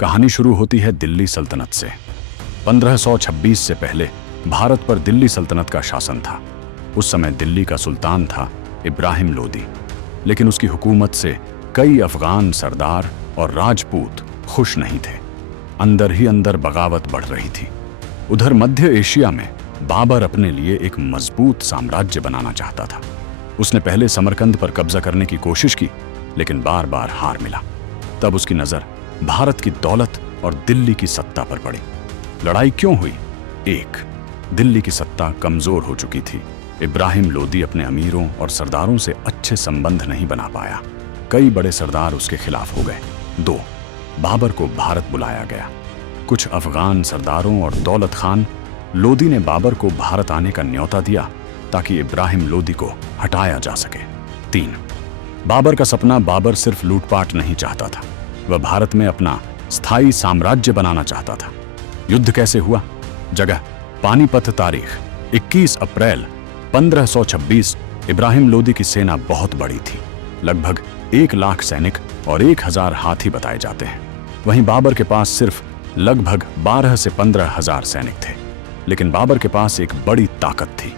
कहानी शुरू होती है दिल्ली सल्तनत से। 1526 से पहले भारत पर दिल्ली सल्तनत का शासन था। उस समय दिल्ली का सुल्तान था इब्राहिम लोदी, लेकिन उसकी हुकूमत से कई अफगान सरदार और राजपूत खुश नहीं थे। अंदर ही अंदर बगावत बढ़ रही थी। उधर मध्य एशिया में बाबर अपने लिए एक मजबूत साम्राज्य बनाना चाहता था। उसने पहले समरकंद पर कब्जा करने की कोशिश की, लेकिन बार बार हार मिला। तब उसकी नजर भारत की दौलत और दिल्ली की सत्ता पर पड़ी। लड़ाई क्यों हुई? एक, दिल्ली की सत्ता कमजोर हो चुकी थी। इब्राहिम लोदी अपने अमीरों और सरदारों से अच्छे संबंध नहीं बना पाया। कई बड़े सरदार उसके खिलाफ हो गए। 2, बाबर को भारत बुलाया गया। कुछ अफगान सरदारों और दौलत खान लोदी ने बाबर को भारत आने का न्योता दिया ताकि इब्राहिम लोदी को हटाया जा सके। 3, बाबर का सपना बाबर सिर्फ लूटपाट नहीं चाहता था, वह भारत में अपना स्थायी साम्राज्य बनाना चाहता था। युद्ध कैसे हुआ? जगह पानीपत। तारीख 21 अप्रैल 1526। इब्राहिम लोदी की सेना बहुत बड़ी थी, लगभग 1 लाख सैनिक और 1000 हाथी बताए जाते हैं। वहीं बाबर के पास सिर्फ लगभग 12 से 15 हजार सैनिक थे। लेकिन बाबर के पास एक बड़ी ताकत थी,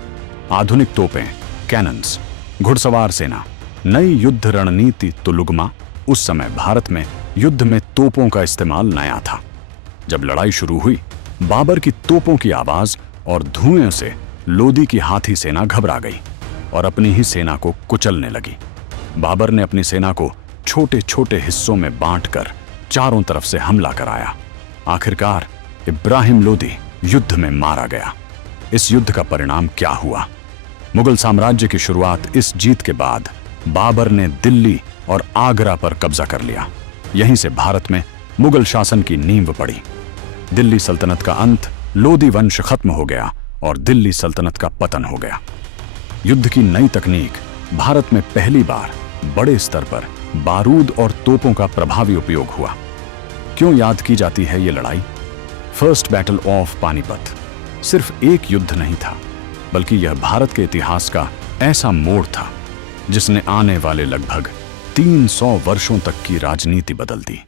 आधुनिक तोपें, कैनन्स, घुड़सवार सेना, नई युद्ध रणनीति तुलुगमा। उस समय भारत में युद्ध में तोपों का इस्तेमाल नया था। जब लड़ाई शुरू हुई, बाबर की तोपों की आवाज और धुएं से लोदी की हाथी सेना घबरा गई और अपनी ही सेना को कुचलने लगी। बाबर ने अपनी सेना को छोटे छोटे हिस्सों में बांटकर चारों तरफ से हमला कराया। आखिरकार इब्राहिम लोदी युद्ध में मारा गया। इस युद्ध का परिणाम क्या हुआ? मुगल साम्राज्य की शुरुआत। इस जीत के बाद बाबर ने दिल्ली और आगरा पर कब्जा कर लिया। यहीं से भारत में मुगल शासन की नींव पड़ी। दिल्ली सल्तनत का अंत, लोदी वंश खत्म हो गया और दिल्ली सल्तनत का पतन हो गया। युद्ध की नई तकनीक। भारत में पहली बार बड़े स्तर पर बारूद और तोपों का प्रभावी उपयोग हुआ। क्यों याद की जाती है ये लड़ाई? फर्स्ट बैटल ऑफ पानीपत सिर्फ एक युद्ध नहीं था, बल्कि यह भारत के इतिहास का ऐसा मोड़ था जिसने आने वाले लगभग 300 वर्षों तक की राजनीति बदल दी।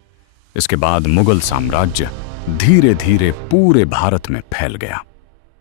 इसके बाद मुगल साम्राज्य धीरे धीरे पूरे भारत में फैल गया।